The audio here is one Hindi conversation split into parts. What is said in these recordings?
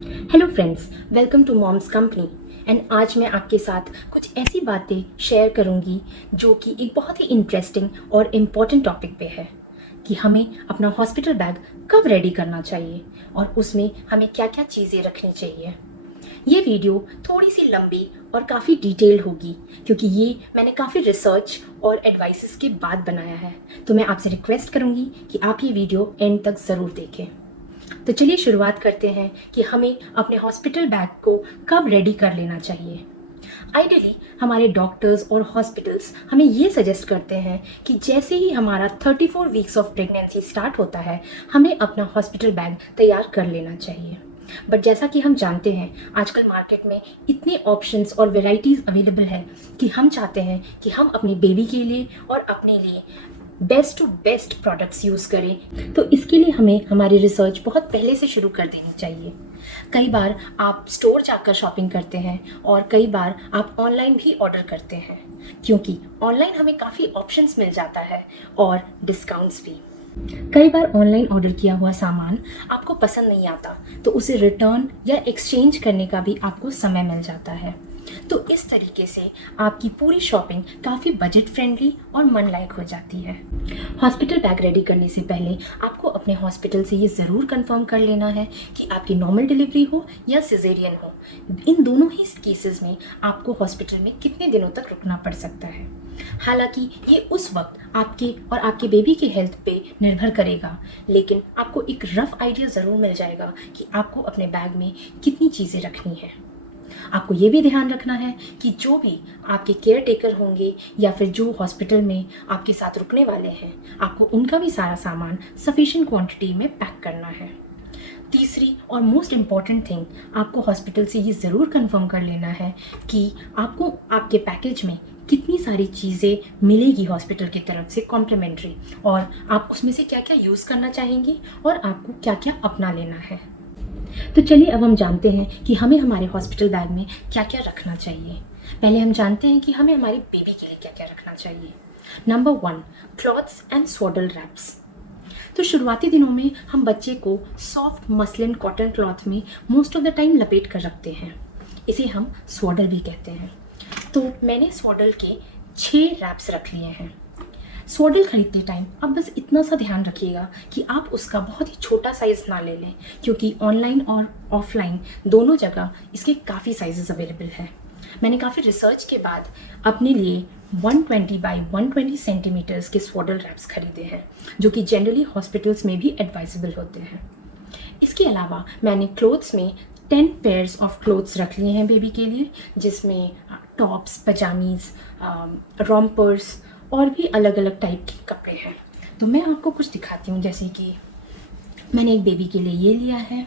Hello friends, welcome to moms company. And आज मैं आपके साथ कुछ ऐसी बातें शेयर करूंगी जो कि एक बहुत ही इंटरेस्टिंग और इम्पॉर्टेंट टॉपिक पे है कि हमें अपना हॉस्पिटल बैग कब रेडी करना चाहिए और उसमें हमें क्या क्या चीज़ें रखनी चाहिए। ये वीडियो थोड़ी सी लंबी और काफ़ी डिटेल होगी क्योंकि ये मैंने काफ़ी रिसर्च और एडवाइसेस के बाद बनाया है। तो मैं आपसे रिक्वेस्ट करूँगी कि आप ये वीडियो एंड तक ज़रूर देखें। तो चलिए शुरुआत करते हैं कि हमें अपने हॉस्पिटल बैग को कब रेडी कर लेना चाहिए। आइडियली हमारे डॉक्टर्स और हॉस्पिटल्स हमें ये सजेस्ट करते हैं कि जैसे ही हमारा 34 वीक्स ऑफ प्रेगनेंसी स्टार्ट होता है हमें अपना हॉस्पिटल बैग तैयार कर लेना चाहिए। बट जैसा कि हम जानते हैं आजकल मार्केट में इतने ऑप्शंस और वेराइटीज़ अवेलेबल है कि हम चाहते हैं कि हम अपने बेबी के लिए और अपने लिए best to best products use करें। तो इसके लिए हमें हमारी रिसर्च बहुत पहले से शुरू कर देनी चाहिए। कई बार आप स्टोर जाकर शॉपिंग करते हैं और कई बार आप ऑनलाइन भी ऑर्डर करते हैं क्योंकि ऑनलाइन हमें काफ़ी ऑप्शंस मिल जाता है और डिस्काउंट्स भी। कई बार ऑनलाइन ऑर्डर किया हुआ सामान आपको पसंद नहीं आता तो उसे रिटर्न या एक्सचेंज करने का भी आपको समय मिल जाता है। तो इस तरीके से आपकी पूरी शॉपिंग काफ़ी बजट फ्रेंडली और मन लायक हो जाती है। हॉस्पिटल बैग रेडी करने से पहले आपको अपने हॉस्पिटल से ये ज़रूर कंफर्म कर लेना है कि आपकी नॉर्मल डिलीवरी हो या सिजेरियन हो। इन दोनों ही केसेस में आपको हॉस्पिटल में कितने दिनों तक रुकना पड़ सकता है। हालांकि ये उस वक्त आपके और आपके बेबी के हेल्थ पे निर्भर करेगा, लेकिन आपको एक रफ आइडिया ज़रूर मिल जाएगा कि आपको अपने बैग में कितनी चीज़ें रखनी है। आपको ये भी ध्यान रखना है कि जो भी आपके केयर टेकर होंगे या फिर जो हॉस्पिटल में आपके साथ रुकने वाले हैं आपको उनका भी सारा सामान सफिशिएंट क्वांटिटी में पैक करना है। तीसरी और मोस्ट इम्पॉर्टेंट थिंग, आपको हॉस्पिटल से ये ज़रूर कंफर्म कर लेना है कि आपको आपके पैकेज में कितनी सारी चीज़ें मिलेगी हॉस्पिटल की तरफ से कॉम्प्लीमेंट्री, और आप उसमें से क्या क्या यूज़ करना चाहेंगे और आपको क्या क्या अपना लेना है। तो चलिए अब हम जानते हैं कि हमें हमारे हॉस्पिटल बैग में क्या क्या रखना चाहिए। पहले हम जानते हैं कि हमें हमारे बेबी के लिए क्या क्या रखना चाहिए। Number 1, clothes and swaddle wraps. तो शुरुआती दिनों में हम बच्चे को सॉफ्ट मसलिन कॉटन क्लॉथ में मोस्ट ऑफ द टाइम लपेट कर रखते हैं। इसे हम स्वॉडल भी कहते हैं। तो मैंने स्वॉडल के 6 रैप्स रख लिए हैं। स्वॉडल खरीदते टाइम आप बस इतना सा ध्यान रखिएगा कि आप उसका बहुत ही छोटा साइज़ ना ले लें क्योंकि ऑनलाइन और ऑफलाइन दोनों जगह इसके काफ़ी साइजेस अवेलेबल हैं। मैंने काफ़ी रिसर्च के बाद अपने लिए 120 बाई 120 सेंटीमीटर्स के स्वॉडल रैप्स खरीदे हैं जो कि जनरली हॉस्पिटल्स में भी एडवाइजेबल होते हैं। इसके अलावा मैंने क्लोथ्स में 10 पेयर्स ऑफ क्लोथ्स रख लिए हैं बेबी के लिए, जिसमें टॉप्स, पजामीज़, रोम्पर्स और भी अलग अलग टाइप के कपड़े हैं। तो मैं आपको कुछ दिखाती हूँ, जैसे कि मैंने एक बेबी के लिए ये लिया है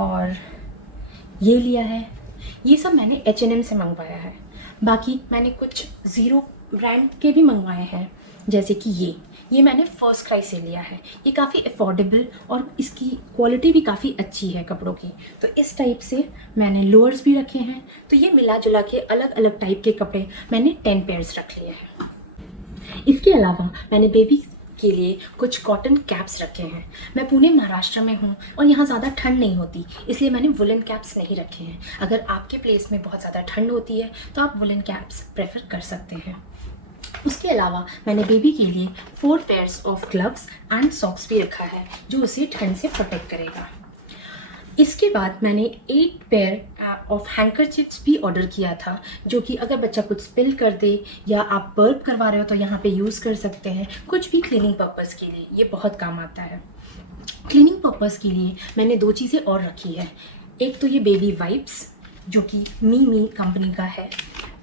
और ये लिया है। ये सब मैंने H&M से मंगवाया है। बाकी मैंने कुछ ज़ीरो ब्रांड के भी मंगवाए हैं, जैसे कि ये मैंने फर्स्ट क्राई से लिया है। ये काफ़ी अफोर्डेबल और इसकी क्वालिटी भी काफ़ी अच्छी है कपड़ों की। तो इस टाइप से मैंने लोअर्स भी रखे हैं। तो ये मिला जुला के अलग अलग टाइप के कपड़े मैंने 10 पेयर्स रख लिए हैं। इसके अलावा मैंने बेबी के लिए कुछ कॉटन कैप्स रखे हैं। मैं पुणे महाराष्ट्र में हूँ और यहाँ ज़्यादा ठंड नहीं होती, इसलिए मैंने वुलन कैप्स नहीं रखे हैं। अगर आपके प्लेस में बहुत ज़्यादा ठंड होती है तो आप वुलन कैप्स प्रेफर कर सकते हैं। उसके अलावा मैंने बेबी के लिए 4 pairs of gloves and socks भी रखा है जो उसे ठंड से प्रोटेक्ट करेगा। इसके बाद मैंने 8 पेयर ऑफ हैंकरचिप्स भी ऑर्डर किया था जो कि अगर बच्चा कुछ स्पिल कर दे या आप बर्प करवा रहे हो तो यहाँ पे यूज़ कर सकते हैं। कुछ भी क्लीनिंग पर्पज़ के लिए ये बहुत काम आता है। क्लीनिंग पर्पज़ के लिए मैंने 2 चीज़ें और रखी है। एक तो ये बेबी वाइप्स जो कि मी कंपनी का है,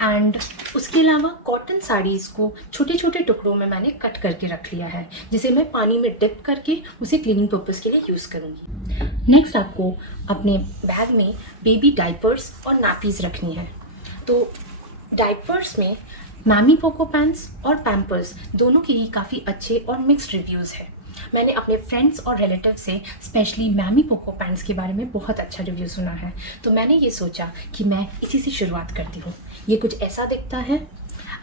एंड उसके अलावा कॉटन साड़ीज़ को छोटे छोटे टुकड़ों में मैंने कट करके रख लिया है जिसे मैं पानी में डिप करके उसे क्लीनिंग पर्पज़ के लिए यूज़ करूँगी। नेक्स्ट आपको अपने बैग में बेबी डाइपर्स और नैपीज़ रखनी है। तो डाइपर्स में मैमी पोको पैंट्स और पैम्पर्स दोनों के ही काफ़ी अच्छे और मिक्स्ड रिव्यूज़ हैं। मैंने अपने फ्रेंड्स और रिलेटिव से स्पेशली मैमी पोको पैंट्स के बारे में बहुत अच्छा रिव्यू सुना है, तो मैंने ये सोचा कि मैं इसी से शुरुआत करती हूँ। ये कुछ ऐसा दिखता है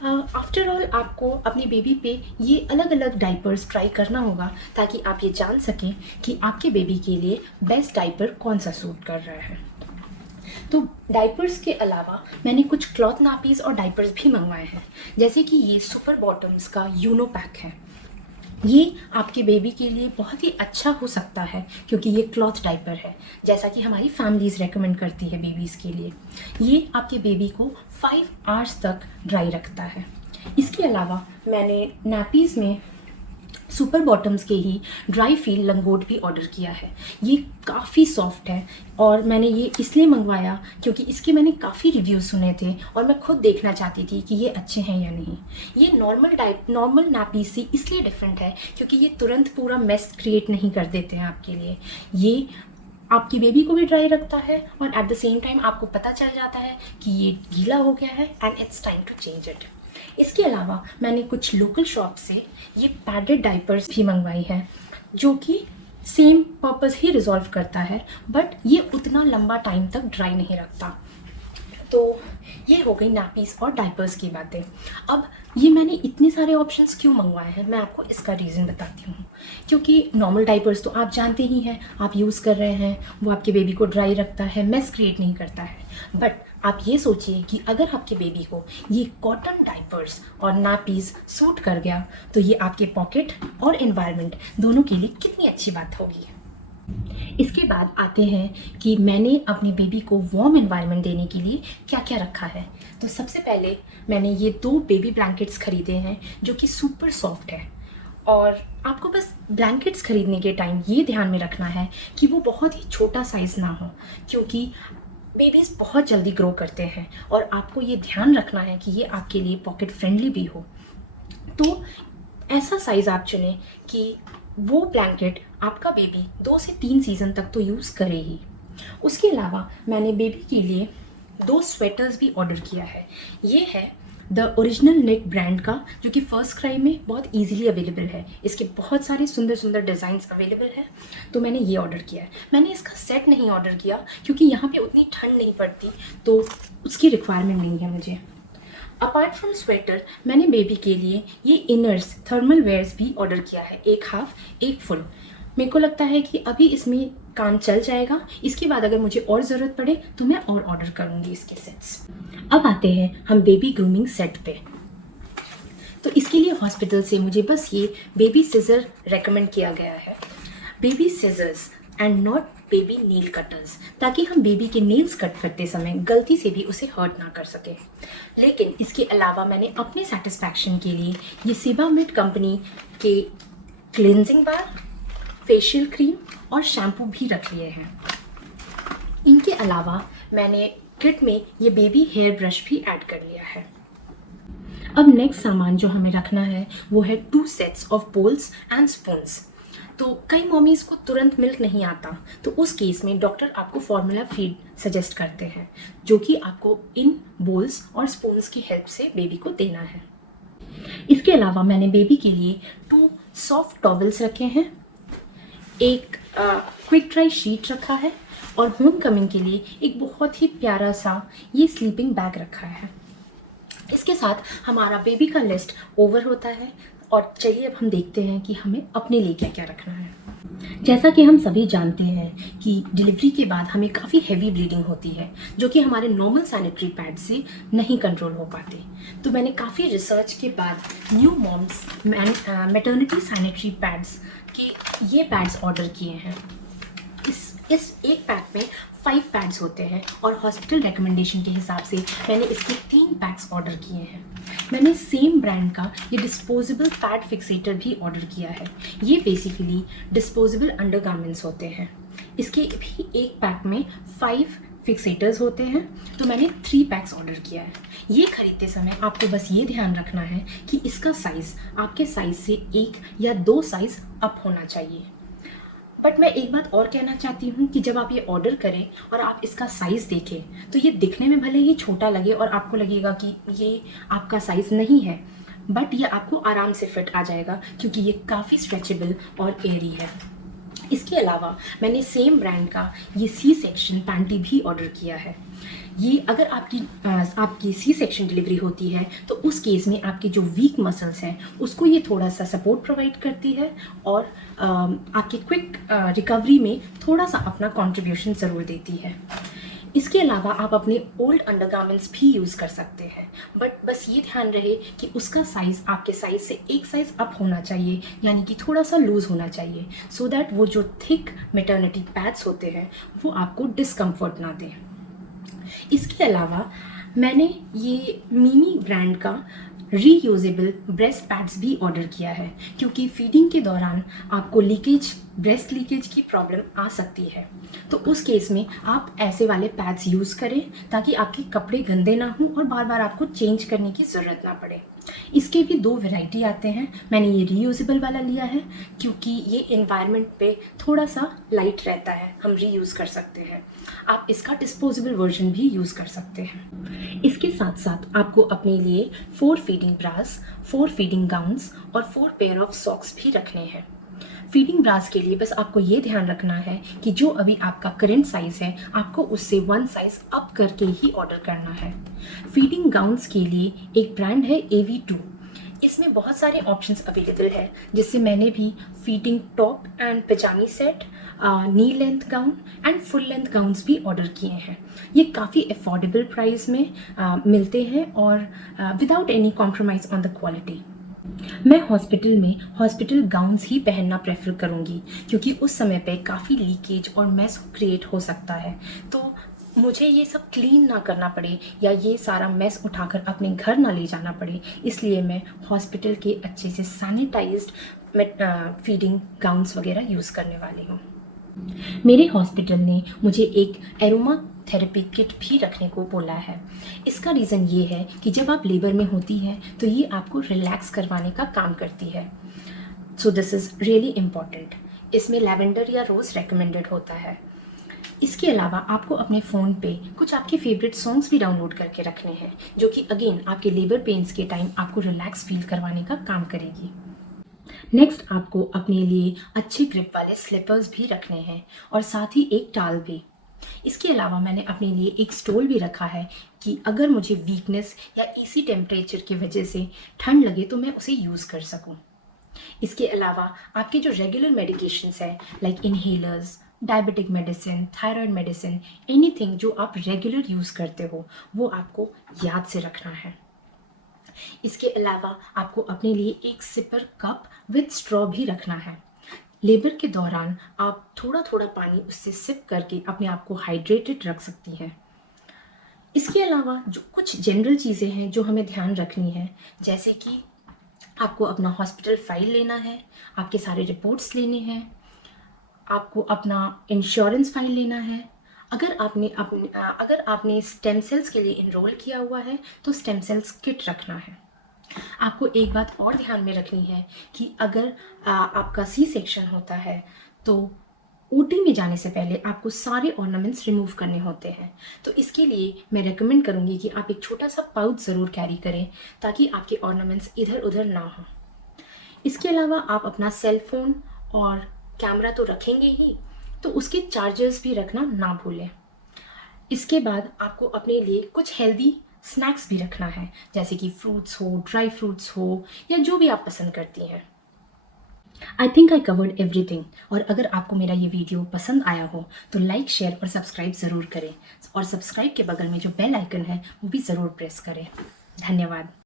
आफ्टर ऑल आपको अपनी बेबी पे ये अलग अलग डाइपर्स ट्राई करना होगा ताकि आप ये जान सकें कि आपके बेबी के लिए बेस्ट डाइपर कौन सा सूट कर रहा है। तो डाइपर्स के अलावा मैंने कुछ क्लॉथ नापीज़ और डाइपर्स भी मंगवाए हैं, जैसे कि ये सुपर बॉटम्स का यूनो पैक है। ये आपके बेबी के लिए बहुत ही अच्छा हो सकता है क्योंकि ये क्लॉथ डाइपर है, जैसा कि हमारी फैमिलीज़ रेकमेंड करती है बेबीज़ के लिए। ये आपके बेबी को 5 आवर्स तक ड्राई रखता है। इसके अलावा मैंने नैपीज़ में सुपर बॉटम्स के ही ड्राई फील लंगोट भी ऑर्डर किया है। ये काफ़ी सॉफ्ट है और मैंने ये इसलिए मंगवाया क्योंकि इसके मैंने काफ़ी रिव्यूज़ सुने थे और मैं खुद देखना चाहती थी कि ये अच्छे हैं या नहीं। ये नॉर्मल नैपी से इसलिए डिफरेंट है क्योंकि ये तुरंत पूरा मेस क्रिएट नहीं कर देते हैं आपके लिए। ये आपकी बेबी को भी ड्राई रखता है और एट द सेम टाइम आपको पता चल जाता है कि ये गीला हो गया है and it's time to change it. इसके अलावा मैंने कुछ लोकल शॉप से ये पैडेड डाइपर्स भी मंगवाई है, जो कि सेम पर्पस ही रिजॉल्व करता है, बट ये उतना लंबा टाइम तक ड्राई नहीं रखता। तो ये हो गई नैपीज़ और डाइपर्स की बातें। अब ये मैंने इतने सारे ऑप्शंस क्यों मंगवाए हैं, मैं आपको इसका रीज़न बताती हूँ। क्योंकि नॉर्मल डाइपर्स तो आप जानते ही हैं, आप यूज़ कर रहे हैं, वो आपके बेबी को ड्राई रखता है, मेस क्रिएट नहीं करता है। बट आप ये सोचिए कि अगर आपके बेबी को ये कॉटन डाइपर्स और नैपीज़ सूट कर गया तो ये आपके पॉकेट और एनवायरनमेंट दोनों के लिए कितनी अच्छी बात होगी। इसके बाद आते हैं कि मैंने अपनी बेबी को वार्म एनवायरनमेंट देने के लिए क्या क्या रखा है। तो सबसे पहले मैंने ये 2 बेबी ब्लैंकेट्स खरीदे हैं जो कि सुपर सॉफ्ट है। और आपको बस ब्लैंकेट्स खरीदने के टाइम ये ध्यान में रखना है कि वो बहुत ही छोटा साइज़ ना हो, क्योंकि बेबीज़ बहुत जल्दी ग्रो करते हैं और आपको ये ध्यान रखना है कि ये आपके लिए पॉकेट फ्रेंडली भी हो। तो ऐसा साइज़ आप चुनें कि वो ब्लैंकेट आपका बेबी 2 से 3 सीज़न तक तो यूज़ करे ही। उसके अलावा मैंने बेबी के लिए 2 स्वेटर्स भी ऑर्डर किया है। ये है द ओरिजिनल नेट ब्रांड का, जो कि फर्स्ट क्राई में बहुत इजीली अवेलेबल है। इसके बहुत सारे सुंदर सुंदर डिज़ाइंस अवेलेबल हैं, तो मैंने ये ऑर्डर किया है। मैंने इसका सेट नहीं ऑर्डर किया क्योंकि यहाँ पे उतनी ठंड नहीं पड़ती, तो उसकी रिक्वायरमेंट नहीं है मुझे। अपार्ट फ्रॉम स्वेटर मैंने बेबी के लिए ये इनर्स थर्मल वेयर्स भी ऑर्डर किया है, 1 हाफ 1 फुल। मेरे को लगता है कि अभी इसमें काम चल जाएगा, इसके बाद अगर मुझे और ज़रूरत पड़े तो मैं और ऑर्डर करूँगी इसके सेट्स। अब आते हैं हम बेबी ग्रूमिंग सेट पे। तो इसके लिए हॉस्पिटल से मुझे बस ये बेबी सिजर रेकमेंड किया गया है, baby scissors and not baby nail cutters, ताकि हम बेबी के नेल्स कट करते समय गलती से भी उसे हर्ट ना कर सके। लेकिन इसके अलावा मैंने अपने सेटिस्फैक्शन के लिए ये सेबामेड कंपनी के क्लिनजिंग बार, फेशियल क्रीम और शैम्पू भी रख लिए हैं। इनके अलावा मैंने किट में ये बेबी हेयर ब्रश भी ऐड कर लिया है। अब नेक्स्ट सामान जो हमें रखना है वो है 2 sets of bowls and spoons. तो कई मॉमीज़ को तुरंत मिल्क नहीं आता, तो उस केस में डॉक्टर आपको फॉर्मूला फीड सजेस्ट करते हैं, जो कि आपको इन बोल्स और स्पून्स की हेल्प से बेबी को देना है। इसके अलावा मैंने बेबी के लिए 2 सॉफ्ट टॉवल्स रखे हैं, एक क्विक ड्राई शीट रखा है और होम कमिंग के लिए एक बहुत ही प्यारा सा ये स्लीपिंग बैग रखा है। इसके साथ हमारा बेबी का लिस्ट ओवर होता है और चलिए अब हम देखते हैं कि हमें अपने लिए क्या क्या रखना है। जैसा कि हम सभी जानते हैं कि डिलीवरी के बाद हमें काफ़ी हैवी ब्लीडिंग होती है, जो कि हमारे नॉर्मल सैनिटरी पैड से नहीं कंट्रोल हो पाते। तो मैंने काफ़ी रिसर्च के बाद new moms maternity sanitary pads के ये पैड्स ऑर्डर किए हैं। इस एक पैक में 5 पैड्स होते हैं और हॉस्पिटल रिकमेंडेशन के हिसाब से मैंने इसके 3 पैक्स ऑर्डर किए हैं। मैंने सेम ब्रांड का ये डिस्पोजेबल पैड फिक्सेटर भी ऑर्डर किया है। ये बेसिकली डिस्पोजेबल अंडरगारमेंट्स होते हैं। इसके भी एक पैक में 5 फिक्सेटर्स होते हैं, तो मैंने 3 पैक्स ऑर्डर किया है। ये खरीदते समय आपको बस ये ध्यान रखना है कि इसका साइज़ आपके साइज़ से 1 या 2 साइज़ अप होना चाहिए। बट मैं एक बात और कहना चाहती हूँ कि जब आप ये ऑर्डर करें और आप इसका साइज़ देखें तो ये दिखने में भले ही छोटा लगे और आपको लगेगा कि ये आपका साइज़ नहीं है, बट ये आपको आराम से फिट आ जाएगा क्योंकि ये काफ़ी स्ट्रेचेबल और एयरी है। इसके अलावा मैंने सेम ब्रांड का ये सी सेक्शन पैंटी भी ऑर्डर किया है। ये अगर आपकी सी सेक्शन डिलीवरी होती है तो उस केस में आपके जो वीक मसल्स हैं उसको ये थोड़ा सा सपोर्ट प्रोवाइड करती है और आपकी क्विक रिकवरी में थोड़ा सा अपना कंट्रीब्यूशन ज़रूर देती है। इसके अलावा आप अपने ओल्ड अंडरगारमेंट्स भी यूज़ कर सकते हैं, बट बस ये ध्यान रहे कि उसका साइज़ आपके साइज़ से एक साइज़ अप होना चाहिए, यानी कि थोड़ा सा लूज़ होना चाहिए, सो दैट वो जो थिक मैटरनिटी पैड्स होते हैं वो आपको डिस्कम्फर्ट ना दें। इसके अलावा मैंने ये मिमी ब्रांड का रीयूजेबल ब्रेस्ट पैड्स भी ऑर्डर किया है, क्योंकि फीडिंग के दौरान आपको ब्रेस्ट लीकेज की प्रॉब्लम आ सकती है। तो उस केस में आप ऐसे वाले पैड्स यूज़ करें ताकि आपके कपड़े गंदे ना हों और बार बार आपको चेंज करने की ज़रूरत ना पड़े। इसके भी 2 वैरायटी आते हैं। मैंने ये रीयूजेबल वाला लिया है क्योंकि ये एनवायरनमेंट पे थोड़ा सा लाइट रहता है, हम रीयूज़ कर सकते हैं। आप इसका डिस्पोजेबल वर्जन भी यूज़ कर सकते हैं। इसके साथ साथ आपको अपने लिए 4 फीडिंग ब्रास, 4 फीडिंग गाउन्स और 4 पेयर ऑफ सॉक्स भी रखने हैं। फीडिंग ब्रास के लिए बस आपको ये ध्यान रखना है कि जो अभी आपका करंट साइज़ है आपको उससे 1 साइज़ अप करके ही ऑर्डर करना है। फीडिंग गाउन्स के लिए एक ब्रांड है AV2। इसमें बहुत सारे ऑप्शंस अवेलेबल है, जिससे मैंने भी फीडिंग टॉप एंड पजामी set, knee length gown and full length gowns भी ऑर्डर किए हैं। ये काफ़ी अफोर्डेबल प्राइस में मिलते हैं और without any compromise on the quality. मैं हॉस्पिटल में हॉस्पिटल गाउन्स ही पहनना प्रेफर करूँगी, क्योंकि उस समय पे काफ़ी लीकेज और मेस क्रिएट हो सकता है, तो मुझे ये सब क्लीन ना करना पड़े या ये सारा मेस उठाकर अपने घर ना ले जाना पड़े, इसलिए मैं हॉस्पिटल के अच्छे से सैनिटाइज्ड फीडिंग गाउन्स वगैरह यूज़ करने वाली हूँ। मेरे हॉस्पिटल ने मुझे एक एरोमा थेरेपी किट भी रखने को बोला है। इसका रीज़न ये है कि जब आप लेबर में होती हैं तो ये आपको रिलैक्स करवाने का काम करती है। So this is really important. इसमें लैवेंडर या रोज़ रेकमेंडेड होता है। इसके अलावा आपको अपने फ़ोन पे कुछ आपके फेवरेट सॉन्ग्स भी डाउनलोड करके रखने हैं, जो कि अगेन आपके लेबर पेन्स के टाइम आपको रिलैक्स फील करवाने का काम करेगी। नेक्स्ट आपको अपने लिए अच्छे ग्रिप वाले स्लीपर्स भी रखने हैं और साथ ही एक टाल भी। इसके अलावा मैंने अपने लिए एक स्टोल भी रखा है कि अगर मुझे वीकनेस या एसी टेम्परेचर की वजह से ठंड लगे तो मैं उसे यूज़ कर सकूं। इसके अलावा आपके जो रेगुलर मेडिकेशंस हैं like inhalers, diabetic medicine, thyroid medicine, anything जो आप रेगुलर यूज़ करते हो वो आपको याद से रखना है। इसके अलावा आपको अपने लिए एक सिपर कप विद स्ट्रॉ भी रखना है। लेबर के दौरान आप थोड़ा थोड़ा पानी उससे सिप करके अपने आप को हाइड्रेटेड रख सकती हैं। इसके अलावा जो कुछ जनरल चीज़ें हैं जो हमें ध्यान रखनी है, जैसे कि आपको अपना हॉस्पिटल फाइल लेना है, आपके सारे रिपोर्ट्स लेने हैं, आपको अपना इंश्योरेंस फाइल लेना है। अगर आपने स्टेम सेल्स के लिए इनरोल किया हुआ है तो स्टेम सेल्स किट रखना है। आपको एक बात और ध्यान में रखनी है कि अगर आपका सी सेक्शन होता है तो ओटी में जाने से पहले आपको सारे ऑर्नामेंट्स रिमूव करने होते हैं। तो इसके लिए मैं रेकमेंड करूँगी कि आप एक छोटा सा पाउच ज़रूर कैरी करें ताकि आपके ऑर्नामेंट्स इधर उधर ना हों। इसके अलावा आप अपना सेल फोन और कैमरा तो रखेंगे ही, तो उसके चार्जर्स भी रखना ना भूलें। इसके बाद आपको अपने लिए कुछ हेल्दी स्नैक्स भी रखना है, जैसे कि फ्रूट्स हो, ड्राई फ्रूट्स हो या जो भी आप पसंद करती हैं। I think I covered everything. और अगर आपको मेरा ये वीडियो पसंद आया हो तो लाइक, शेयर और सब्सक्राइब ज़रूर करें, और सब्सक्राइब के बगल में जो बेल आइकन है वो भी ज़रूर प्रेस करें। धन्यवाद।